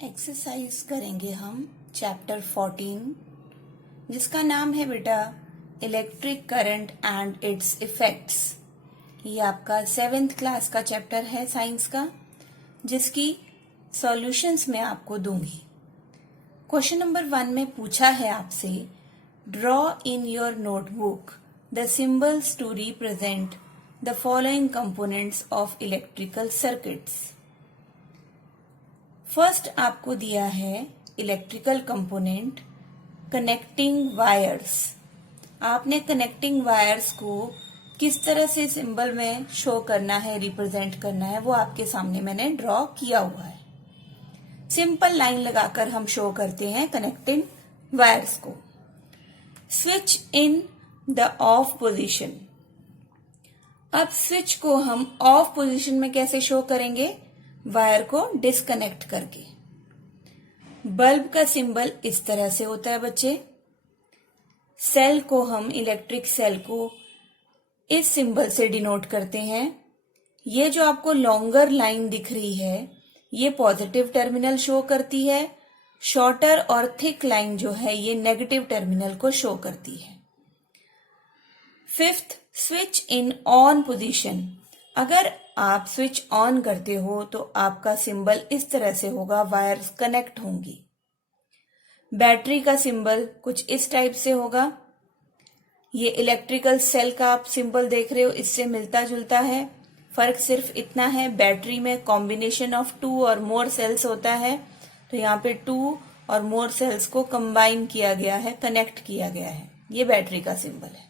Exercise करेंगे हम chapter 14 जिसका नाम है बेटा electric current and it's effects. ये आपका 7th क्लास का चैप्टर है साइंस का, जिसकी सॉल्यूशंस मैं आपको दूंगी। क्वेश्चन नंबर 1 में पूछा है आपसे, draw in your notebook the symbols to represent the following components of electrical circuits. First आपको दिया है इलेक्ट्रिकल कंपोनेंट कनेक्टिंग वायर्स। आपने कनेक्टिंग वायर्स को किस तरह से सिंबल में शो करना है, रिप्रेजेंट करना है, वो आपके सामने मैंने ड्रॉ किया हुआ है। सिंपल लाइन लगाकर हम शो करते हैं कनेक्टिंग वायर्स को। Switch in the off position. अब स्विच को हम ऑफ पोजीशन में कैसे शो करेंगे? वायर को डिस्कनेक्ट करके। बल्ब का सिंबल इस तरह से होता है बच्चे। सेल को हम इलेक्ट्रिक सेल को इस सिंबल से डिनोट करते हैं। ये जो आपको लॉन्गर लाइन दिख रही है ये पॉजिटिव टर्मिनल शो करती है। शॉर्टर और थिक लाइन जो है ये नेगेटिव टर्मिनल को शो करती है। Fifth, switch in on position. अगर आप स्विच ऑन करते हो तो आपका सिंबल इस तरह से होगा, वायर्स कनेक्ट होंगी। बैटरी का सिंबल कुछ इस टाइप से होगा। ये इलेक्ट्रिकल सेल का आप सिंबल देख रहे हो, इससे मिलता जुलता है। फर्क सिर्फ इतना है, बैटरी में कॉम्बिनेशन ऑफ 2 और मोर सेल्स होता है, तो यहाँ पे 2 और मोर सेल्स को कंबाइन किया गया है, कनेक्ट किया गया है। ये बैटरी का सिंबल है।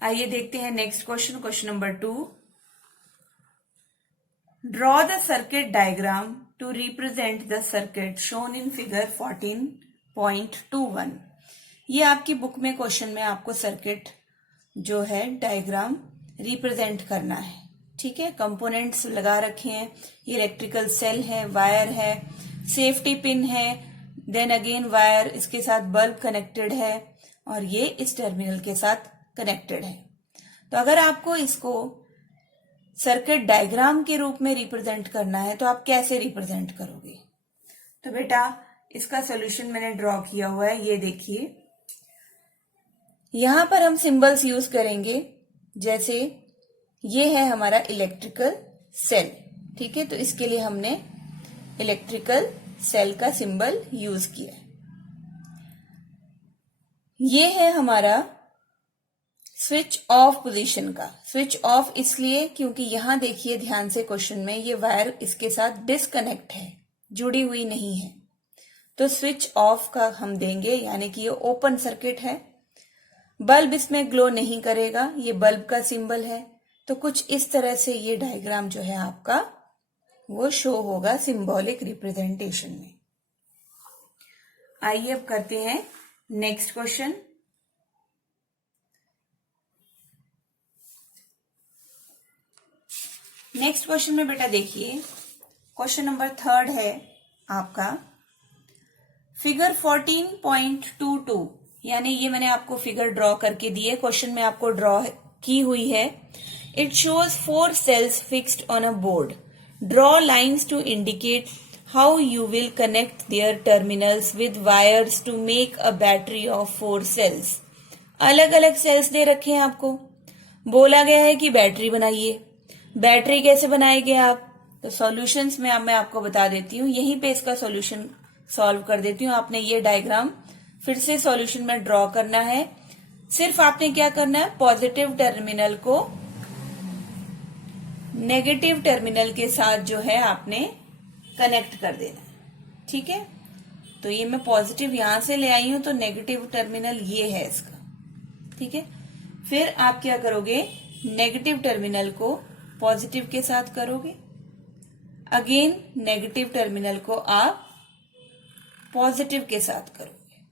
आइए देखते हैं next question, question number 2। Draw the circuit diagram to represent the circuit shown in figure 14.21। ये आपकी बुक में क्वेश्चन में आपको सर्किट जो है डायग्राम रिप्रेजेंट करना है। ठीक है, कंपोनेंट्स लगा रखे हैं। ये इलेक्ट्रिकल सेल है, वायर है, सेफ्टी पिन है, देन अगेन वायर, इसके साथ बल्ब कनेक्टेड है और ये इस टर्मिनल के साथ कनेक्टेड है। तो अगर आपको इसको सर्किट डायग्राम के रूप में रिप्रेजेंट करना है तो आप कैसे रिप्रेजेंट करोगे? तो बेटा इसका सॉल्यूशन मैंने ड्रॉ किया हुआ है, ये देखिए। यहां पर हम सिंबल्स यूज करेंगे, जैसे ये है हमारा इलेक्ट्रिकल सेल। ठीक है, तो इसके लिए हमने इलेक्ट्रिकल सेल का सिंबल यूज किया है। ये है हमारा स्विच ऑफ पोजीशन का। स्विच ऑफ इसलिए क्योंकि यहां देखिए ध्यान से क्वेश्चन में, ये वायर इसके साथ डिस्कनेक्ट है, जुड़ी हुई नहीं है, तो स्विच ऑफ का हम देंगे, यानी कि ये ओपन सर्किट है। बल्ब इसमें ग्लो नहीं करेगा, ये बल्ब का सिंबल है। तो कुछ इस तरह से ये डायग्राम जो है आपका वो शो होगा सिंबॉलिक रिप्रेजेंटेशन में। आइए अब करते हैं नेक्स्ट क्वेश्चन। नेक्स्ट क्वेश्चन में बेटा देखिए, क्वेश्चन नंबर 3 है आपका फिगर 14.22, यानी ये मैंने आपको फिगर ड्रॉ करके दी है, क्वेश्चन में आपको ड्रॉ की हुई है। It shows 4 cells fixed on a board. Draw lines to indicate how you will connect their terminals with wires to make a battery of 4 cells. अलग अलग सेल्स दे रखे हैं आपको, बोला गया है कि बैटरी बनाइए। बैटरी कैसे बनाएंगे आप? तो सॉल्यूशंस में अब मैं आपको बता देती हूँ, यहीं पे इसका सॉल्यूशन सॉल्व कर देती हूँ। आपने ये डायग्राम फिर से सॉल्यूशन में ड्रॉ करना है। सिर्फ आपने क्या करना है, पॉजिटिव टर्मिनल को नेगेटिव टर्मिनल के साथ जो है आपने कनेक्ट कर देना है। ठीक है, तो ये मैं पॉजिटिव यहां से ले आई हूं, तो नेगेटिव टर्मिनल ये है इसका। ठीक है, फिर आप क्या करोगे, नेगेटिव टर्मिनल को पॉजिटिव के साथ करोगे, अगेन नेगेटिव टर्मिनल को आप पॉजिटिव के साथ करोगे।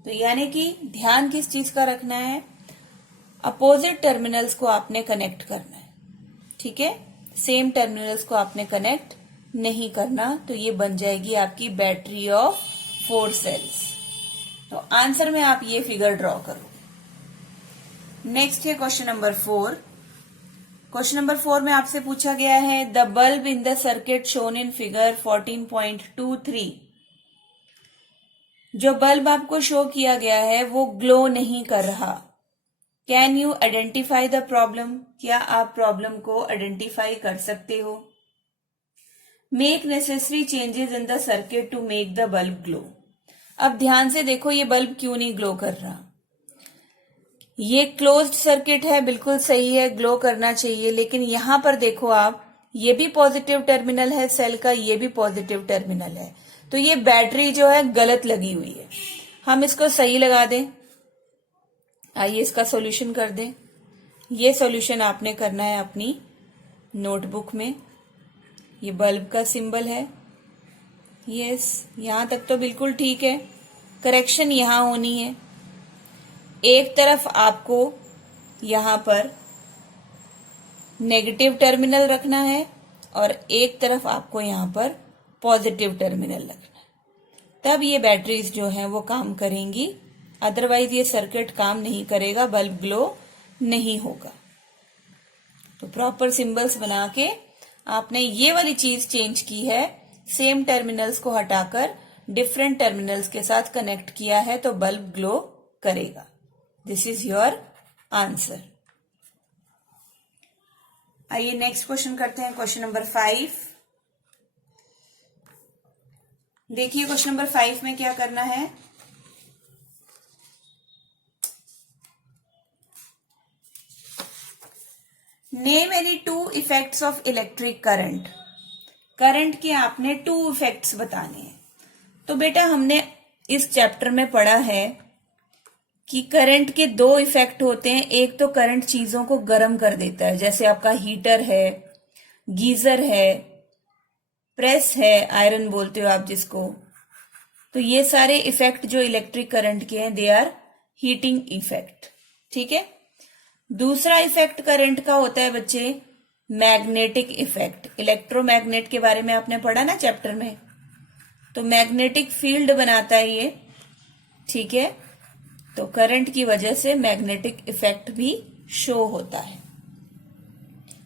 तो यानी कि ध्यान किस चीज का रखना है, अपोजिट टर्मिनल्स को आपने कनेक्ट करना है। ठीक है, सेम टर्मिनल्स को आपने कनेक्ट नहीं करना, तो ये बन जाएगी आपकी बैटरी ऑफ 4 सेल्स। तो आंसर में आप ये फिगर ड्रॉ करोगे। नेक्स्ट है क्वेश्चन नंबर 4। क्वेश्चन नंबर 4 में आपसे पूछा गया है the bulb in the circuit shown in figure 14.23। जो बल्ब आपको शो किया गया है वो ग्लो नहीं कर रहा। Can you identify the problem? क्या आप प्रॉब्लम को आइडेंटिफाई कर सकते हो? Make necessary changes in the circuit to make the bulb glow. अब ध्यान से देखो ये बल्ब क्यों नहीं ग्लो कर रहा। ये क्लोज्ड सर्किट है, बिल्कुल सही है, ग्लो करना चाहिए, लेकिन यहां पर देखो आप, ये भी पॉजिटिव टर्मिनल है सेल का, ये भी पॉजिटिव टर्मिनल है, तो ये बैटरी जो है गलत लगी हुई है। हम इसको सही लगा दें। आइए इसका सॉल्यूशन कर दें। ये सॉल्यूशन आपने करना है अपनी नोटबुक में। ये बल्ब का सिंबल है। यस, यहां तक तो बिल्कुल ठीक है। करेक्शन यहां होनी है। एक तरफ आपको यहां पर नेगेटिव टर्मिनल रखना है और एक तरफ आपको यहां पर पॉजिटिव टर्मिनल रखना है, तब ये बैटरीज जो हैं वो काम करेंगी, अदरवाइज ये सर्किट काम नहीं करेगा, बल्ब ग्लो नहीं होगा। तो प्रॉपर सिंबल्स बना के आपने ये वाली चीज चेंज की है, सेम टर्मिनल्स को हटाकर डिफरेंट टर्मिनल्स के साथ कनेक्ट किया है, तो बल्ब ग्लो करेगा। This is your answer. आइए नेक्स्ट क्वेश्चन करते हैं, क्वेश्चन नंबर 5। देखिए क्वेश्चन नंबर 5 में क्या करना है। Name any 2 effects of electric current. Current के आपने 2 इफेक्ट्स बताने हैं। तो बेटा हमने इस चैप्टर में पढ़ा है कि करंट के 2 इफेक्ट होते हैं। एक तो करंट चीजों को गर्म कर देता है, जैसे आपका हीटर है, गीजर है, प्रेस है, आयरन बोलते हो आप जिसको। तो ये सारे इफेक्ट जो इलेक्ट्रिक करंट के हैं, दे आर हीटिंग इफेक्ट। ठीक है। दूसरा इफेक्ट करंट का होता है बच्चे मैग्नेटिक इफेक्ट। इलेक्ट्रोमैग्नेट के बारे में आपने पढ़ा ना चैप्टर में। तो मैग्नेटिक फील्ड बनाता है ये। ठीक है। तो करंट की वजह से मैग्नेटिक इफेक्ट भी शो होता है।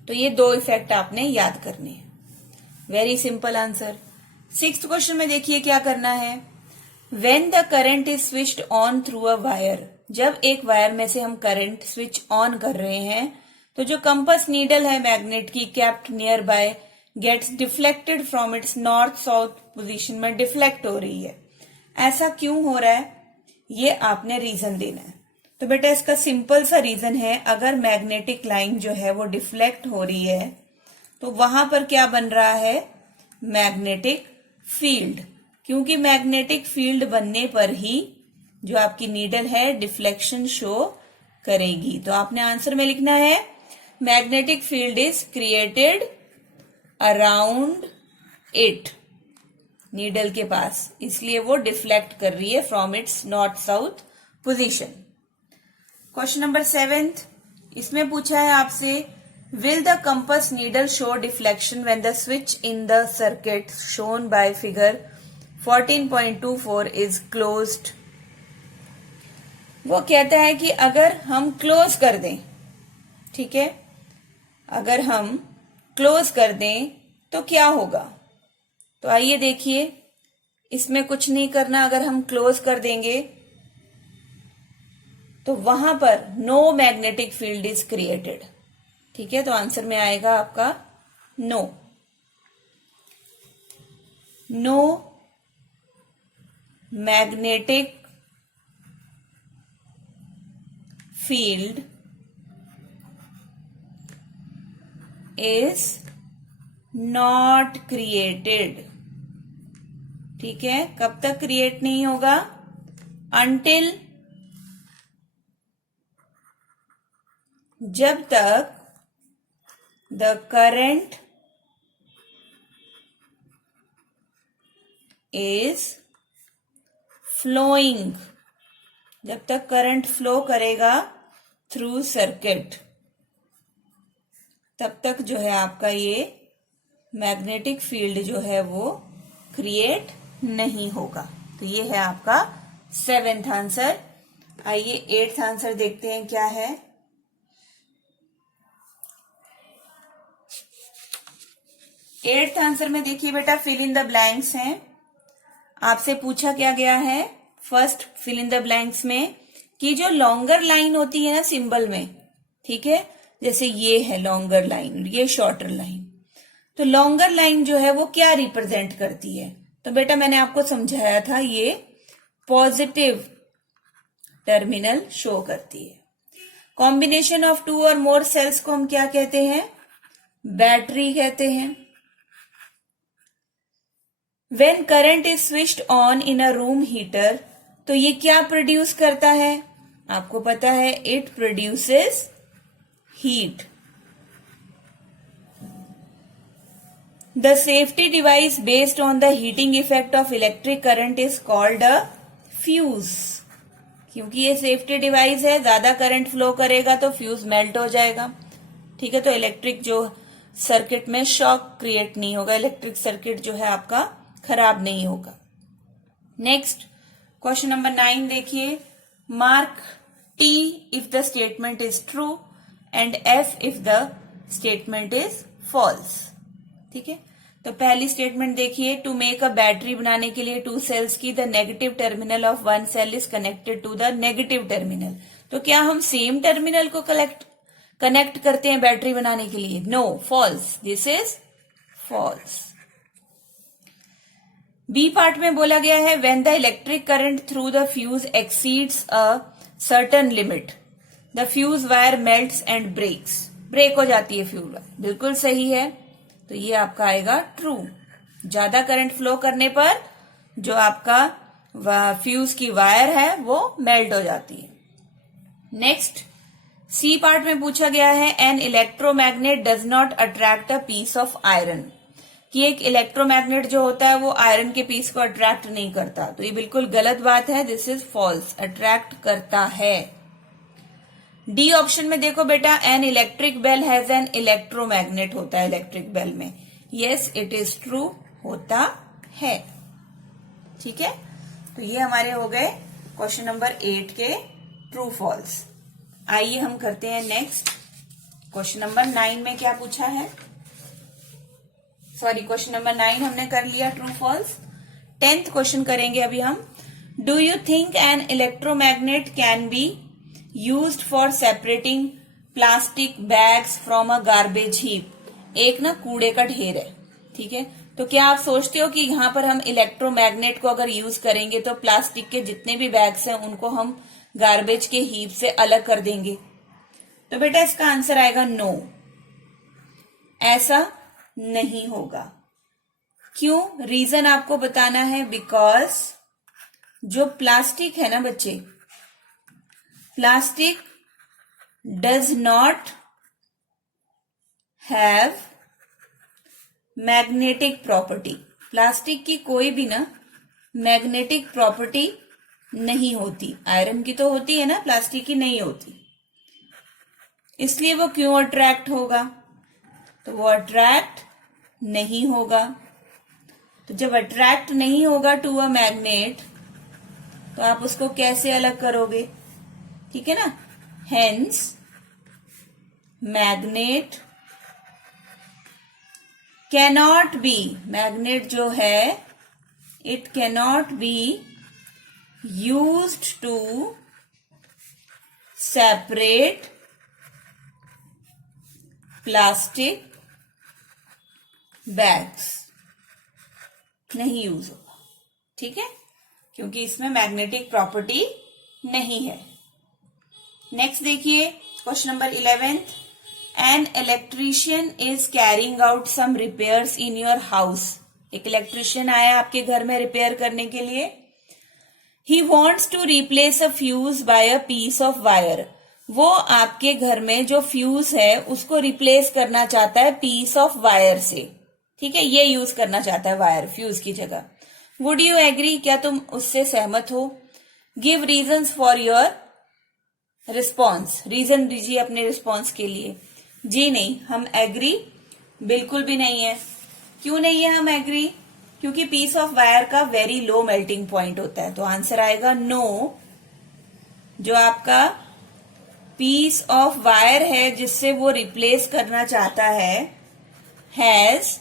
तो ये 2 इफेक्ट आपने याद करने हैं। Very simple answer. 6th question में देखिए क्या करना है। When the current is switched on through a wire, जब एक वायर में से हम करंट स्विच ऑन कर रहे हैं, तो जो कंपस नीडल है मैग्नेट की kept near by gets deflected from its north south position में डिफ्लेक्ट हो रही है। ऐसा क्यों हो रहा है, ये आपने रीजन देना है। तो बेटा इसका सिंपल सा रीजन है, अगर मैग्नेटिक लाइन जो है वो डिफ्लेक्ट हो रही है तो वहां पर क्या बन रहा है, मैग्नेटिक फील्ड। क्योंकि मैग्नेटिक फील्ड बनने पर ही जो आपकी नीडल है डिफ्लेक्शन शो करेगी। तो आपने आंसर में लिखना है magnetic field is created around it, needle के पास, इसलिए वो डिफ्लेक्ट कर रही है from its north south position. Question number 7, इसमें पूछा है आपसे will the compass needle show deflection when the switch in the circuit shown by figure 14.24 is closed. वो कहता है कि अगर हम क्लोज कर दें, ठीक है, अगर हम क्लोज कर दें तो क्या होगा। तो आइए देखिए, इसमें कुछ नहीं करना। अगर हम क्लोज कर देंगे तो वहां पर no magnetic field is created. ठीक है। तो आंसर में आएगा आपका no. No magnetic field is not created. ठीक है। कब तक क्रिएट नहीं होगा, अंटिल, जब तक द करंट इज फ्लोइंग, जब तक करंट फ्लो करेगा थ्रू सर्किट, तब तक जो है आपका ये मैग्नेटिक फील्ड जो है वो क्रिएट नहीं होगा। तो ये है आपका 7th आंसर। आइए 8th आंसर देखते हैं क्या है। 8th आंसर में देखिए बेटा फिल इन द ब्लैंक्स हैं। आपसे पूछा क्या गया है first fill in the blanks में कि जो लॉन्गर लाइन होती है ना सिंबल में, ठीक है, जैसे ये है लॉन्गर लाइन, ये शॉर्टर लाइन, तो लॉन्गर लाइन जो है वो क्या रिप्रेजेंट करती है? तो बेटा मैंने आपको समझाया था, ये पॉजिटिव टर्मिनल शो करती है। कॉम्बिनेशन ऑफ टू और मोर सेल्स को हम क्या कहते हैं? बैटरी कहते हैं। When current is switched on in a room heater, तो ये क्या प्रोड्यूस करता है? आपको पता है, it produces heat. The safety device based on the heating effect of electric current is called a fuse. क्योंकि ये सेफ्टी डिवाइस है, ज्यादा करंट फ्लो करेगा तो फ्यूज मेल्ट हो जाएगा, ठीक है, तो इलेक्ट्रिक जो सर्किट में शॉक क्रिएट नहीं होगा, इलेक्ट्रिक सर्किट जो है आपका खराब नहीं होगा। नेक्स्ट क्वेश्चन नंबर 9 देखिए, mark T if the statement is true and F if the statement is false. ठीक है, तो पहली स्टेटमेंट देखिए, टू मेक अ बैटरी बनाने के लिए 2 सेल्स की the negative terminal of 1 cell is connected to the negative terminal. तो क्या हम सेम टर्मिनल को कनेक्ट करते हैं बैटरी बनाने के लिए? No, false, this is false. B part में बोला गया है, when the electric current through the fuse exceeds a certain limit the fuse wire melts and breaks. Break हो जाती है फ्यूज वायर, बिल्कुल सही है, तो ये आपका आएगा ट्रू। ज्यादा करंट फ्लो करने पर जो आपका फ्यूज की वायर है वो मेल्ट हो जाती है। नेक्स्ट सी पार्ट में पूछा गया है, an electromagnet does not attract a piece of iron, कि एक इलेक्ट्रोमैग्नेट जो होता है वो आयरन के पीस को अट्रैक्ट नहीं करता, तो ये बिल्कुल गलत बात है, दिस इज फॉल्स, अट्रैक्ट करता है। डी ऑप्शन में देखो बेटा, an electric bell has an electromagnet होता है इलेक्ट्रिक बेल में, यस इट इज ट्रू, होता है। ठीक है, तो ये हमारे हो गए क्वेश्चन नंबर 8 के ट्रू फॉल्स। आइए हम करते हैं नेक्स्ट क्वेश्चन नंबर 9 में क्या पूछा है। सॉरी, क्वेश्चन नंबर 9 हमने कर लिया ट्रू फॉल्स। 10th क्वेश्चन करेंगे अभी हम। Do you think an electromagnet can be used for separating plastic bags from a garbage heap? एक ना कूड़े का ढेर है, ठीक है, तो क्या आप सोचते हो कि यहां पर हम इलेक्ट्रोमैग्नेट को अगर यूज करेंगे तो प्लास्टिक के जितने भी बैग्स हैं उनको हम गार्बेज के हीप से अलग कर देंगे? तो बेटा इसका आंसर आएगा नो, ऐसा नहीं होगा। क्यों? रीजन आपको बताना है, बिकॉज जो प्लास्टिक है ना बच्चे, plastic does not have magnetic property. Plastic की कोई भी ना मैग्नेटिक प्रॉपर्टी नहीं होती, आयरन की तो होती है ना, प्लास्टिक की नहीं होती, इसलिए वो क्यों अट्रैक्ट होगा? तो वो अट्रैक्ट नहीं होगा। तो जब अट्रैक्ट नहीं होगा टू अ मैग्नेट, तो आप उसको कैसे अलग करोगे? ठीक है ना, hence magnet cannot be, magnet जो है it cannot be used to separate plastic bags, नहीं यूज होगा, ठीक है, क्योंकि इसमें मैग्नेटिक प्रॉपर्टी नहीं है। नेक्स्ट देखिए question number 11th, an electrician is carrying out some repairs in your house. एक इलेक्ट्रीशियन आया आपके घर में रिपेयर करने के लिए। He wants to replace a fuse by a piece of wire. वो आपके घर में जो फ्यूज है उसको रिप्लेस करना चाहता है पीस ऑफ वायर से, ठीक है, ये यूज करना चाहता है वायर फ्यूज की जगह। वुड यू एग्री, क्या तुम उससे सहमत हो? Give reasons for your response, reason दीजिए अपने रिस्पॉन्स के लिए। जी नहीं, हम एग्री बिल्कुल भी नहीं है। क्यों नहीं है हम एग्री? क्योंकि पीस ऑफ वायर का वेरी लो मेल्टिंग पॉइंट होता है, तो आंसर आएगा नो। जो आपका पीस ऑफ वायर है जिससे वो रिप्लेस करना चाहता है, has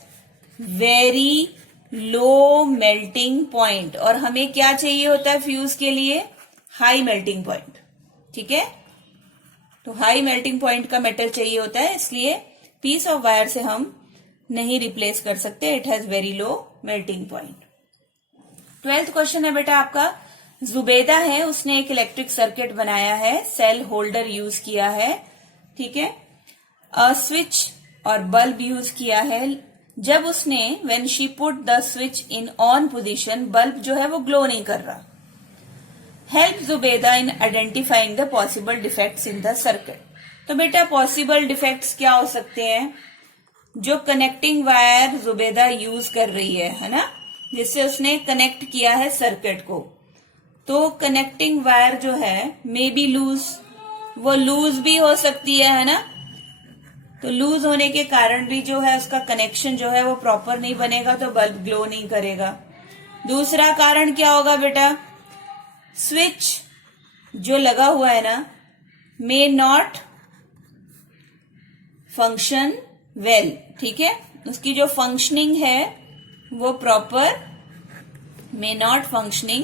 very low melting point, और हमें क्या चाहिए होता है फ्यूज के लिए? High melting point. ठीक है, तो हाई मेल्टिंग पॉइंट का मेटल चाहिए होता है, इसलिए पीस ऑफ वायर से हम नहीं रिप्लेस कर सकते, it has very low melting point. 12th question है बेटा आपका, जुबेदा है, उसने एक इलेक्ट्रिक सर्किट बनाया है, सेल होल्डर यूज किया है, ठीक है, स्विच और बल्ब यूज किया है। जब उसने when she put the switch in on position, bulb जो है वो ग्लो नहीं कर रहा। Help Zubeda in identifying the possible defects in the circuit. तो बेटा पॉसिबल डिफेक्ट्स क्या हो सकते हैं? जो कनेक्टिंग वायर जुबेदा यूज कर रही है ना, जिससे उसने कनेक्ट किया है सर्किट को, तो कनेक्टिंग वायर जो है मे बी लूज, वो लूज भी हो सकती है ना, तो लूज होने के कारण भी जो है उसका कनेक्शन जो है वो प्रॉपर नहीं बनेगा, तो बल्ब ग्लो नहीं करेगा। दूसरा कारण क्या होगा बेटा? स्विच जो लगा हुआ है ना, मे नॉट फंक्शन वेल, ठीक है, उसकी जो फंक्शनिंग है वो proper may not functioning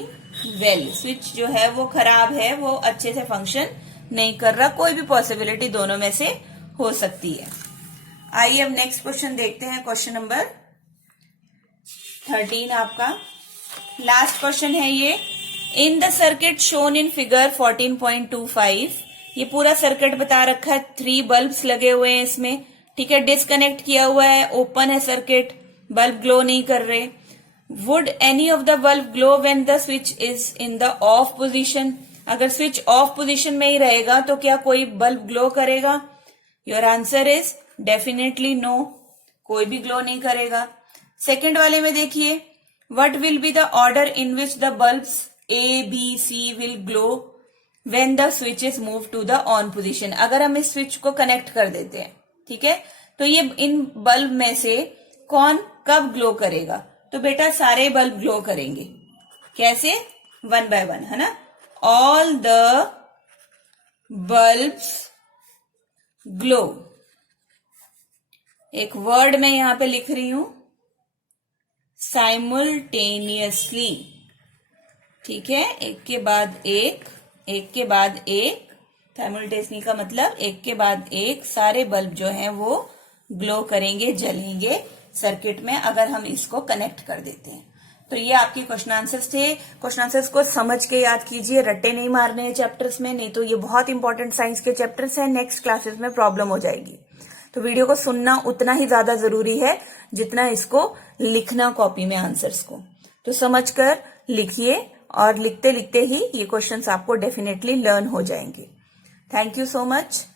well, switch जो है वो खराब है, वो अच्छे से फंक्शन नहीं कर रहा, कोई भी पॉसिबिलिटी दोनों में से हो सकती है। आइए अब नेक्स्ट क्वेश्चन देखते हैं, क्वेश्चन नंबर 13 आपका लास्ट क्वेश्चन है ये। इन the circuit shown in figure 14.25, ये पूरा सर्किट बता रखा है, 3 बल्ब्स लगे हुए हैं इसमें, ठीक है, डिस्कनेक्ट किया हुआ है, ओपन है सर्किट, बल्ब ग्लो नहीं कर रहे। Would any of the bulb glow when the switch is in the off position? अगर स्विच ऑफ पोजीशन में ही रहेगा तो क्या कोई बल्ब ग्लो करेगा? Your answer is definitely no, कोई भी ग्लो नहीं करेगा। सेकेंड वाले में देखिए, what will be the order in which the bulbs A, B, C will glow when the switch is move to the on position. अगर हम इस स्विच को कनेक्ट कर देते हैं, ठीक है, तो ये इन बल्ब में से कौन कब ग्लो करेगा? तो बेटा सारे बल्ब ग्लो करेंगे। कैसे? 1 by 1, है ना। ऑल द बल्ब्स ग्लो, एक वर्ड मैं यहां पे लिख रही हूं, साइमल्टेनियसली, ठीक है, एक के बाद एक, एक के बाद एक, साइमल्टेनियसली का मतलब एक के बाद एक सारे बल्ब जो हैं वो ग्लो करेंगे, जलेंगे सर्किट में, अगर हम इसको कनेक्ट कर देते हैं। तो ये आपके क्वेश्चन आंसर्स थे। क्वेश्चन आंसर्स को समझ के याद कीजिए, रट्टे नहीं मारने हैं चैप्टर्स में, नहीं तो ये बहुत इंपॉर्टेंट साइंस के चैप्टर्स हैं, नेक्स्ट क्लासेस में प्रॉब्लम हो जाएगी। तो वीडियो को सुनना उतना ही ज्यादा जरूरी है जितना इसको लिखना कॉपी में आंसर्स को। तो समझकर लिखिए, और लिखते लिखते ही ये क्वेश्चंस आपको डेफिनेटली लर्न हो जाएंगे। Thank you so much.